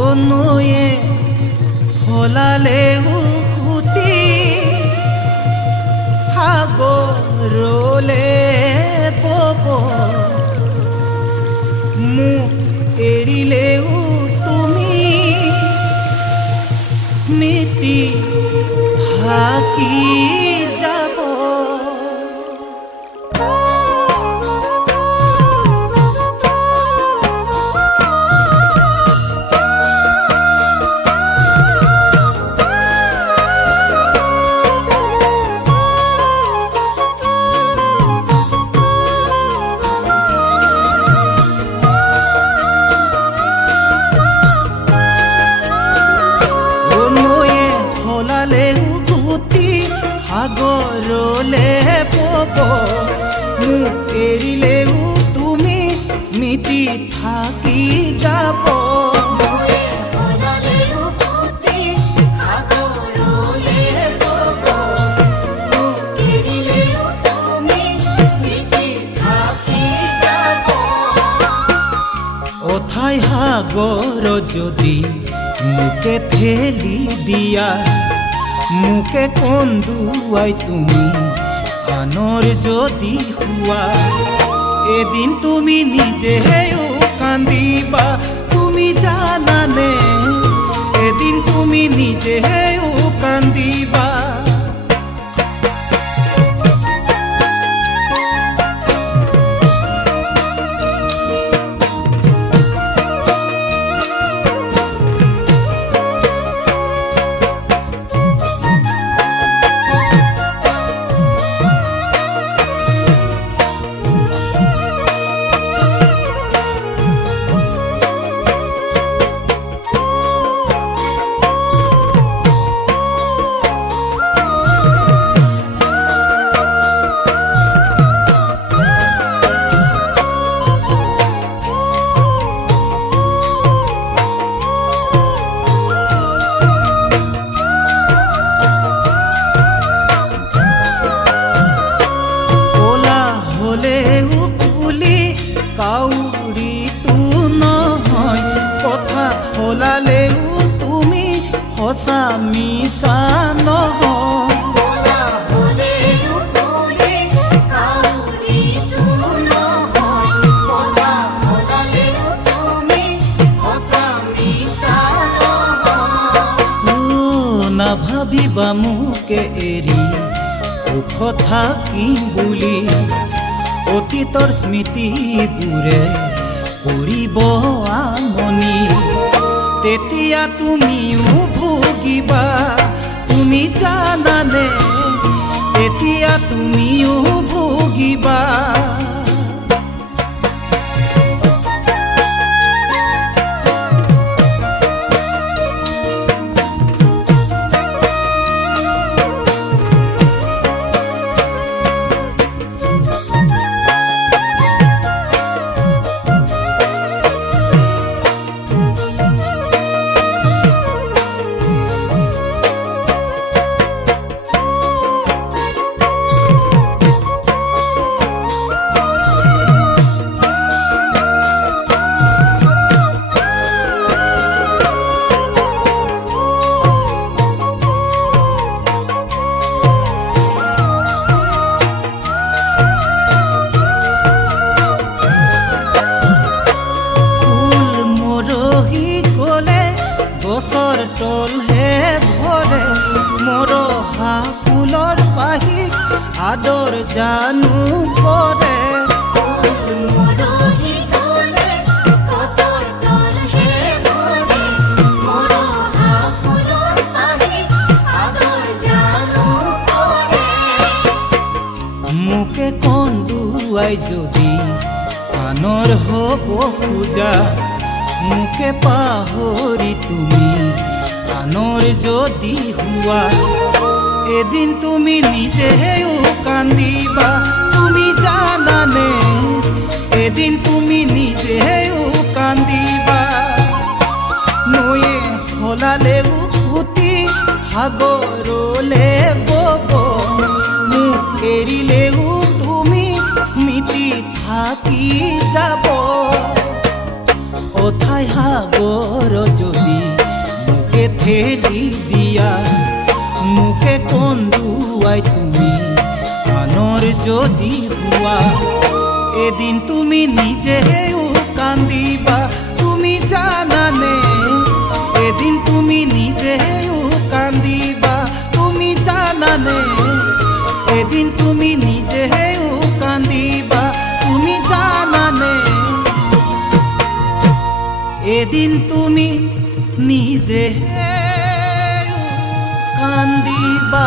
ও নয়ে হলালে উখুতি সাগৰলে বব মোক এৰিলেও তুমি স্মৃতি থাকি যাব। সাগৰলে বব মোক এৰিলেও তুমি স্মৃতি থাকি যাব। অথাই সাগৰ যদি মোকে ঠেলি দিয়া মুকে কন্দুৱাই তুমি আনৰ যদি হোৱা এদিন তুমি নিজেও কান্দিবা। তুমি জানানে এদিন তুমি নিজেও কান্দিবা। কাউৰীটো নহয় কথা হলালেও তুমি সঁচা মিছা নহয়। নাভাবিবা মোকে এৰি সুখ থাকিম বুলি অতীতৰ স্মৃতিবোৰে কৰিব আমনি। তেতিয়া তুমিও ভুগিবা তুমি জানানে তেতিয়া তুমিও ভুগিবা। গছৰ তলহে ভৰে মৰহা ফুলৰ পাহি আদৰ জানো কৰে। মোকে কন্দুৱাই যদি আনৰ হ'ব খোজা মুকে পাহৰি তুমি আনৰ যদি হোৱা এদিন তুমি নিজেও কান্দিবা। তুমি জানানে এদিন তুমি নিজেও কান্দিবা। নয়ে হলালেও উঠি সাগৰলে বব মোক এৰিলেও তুমি স্মৃতি থাকি যাব। অথাই সাগৰ যদি ঠেলি দিয়া মুখে কন্দুৱাই তুমি আনৰ যদি হোৱা এদিন তুমি নিজেও কান্দিবা তুমি জানানে এদিন তুমি নিজেও কান্দিবা তুমি জানানে এদিন তুমি নিজেও কান্দিবা তুমি জানানে এদিন তুমি নিজেও কান্দিবা।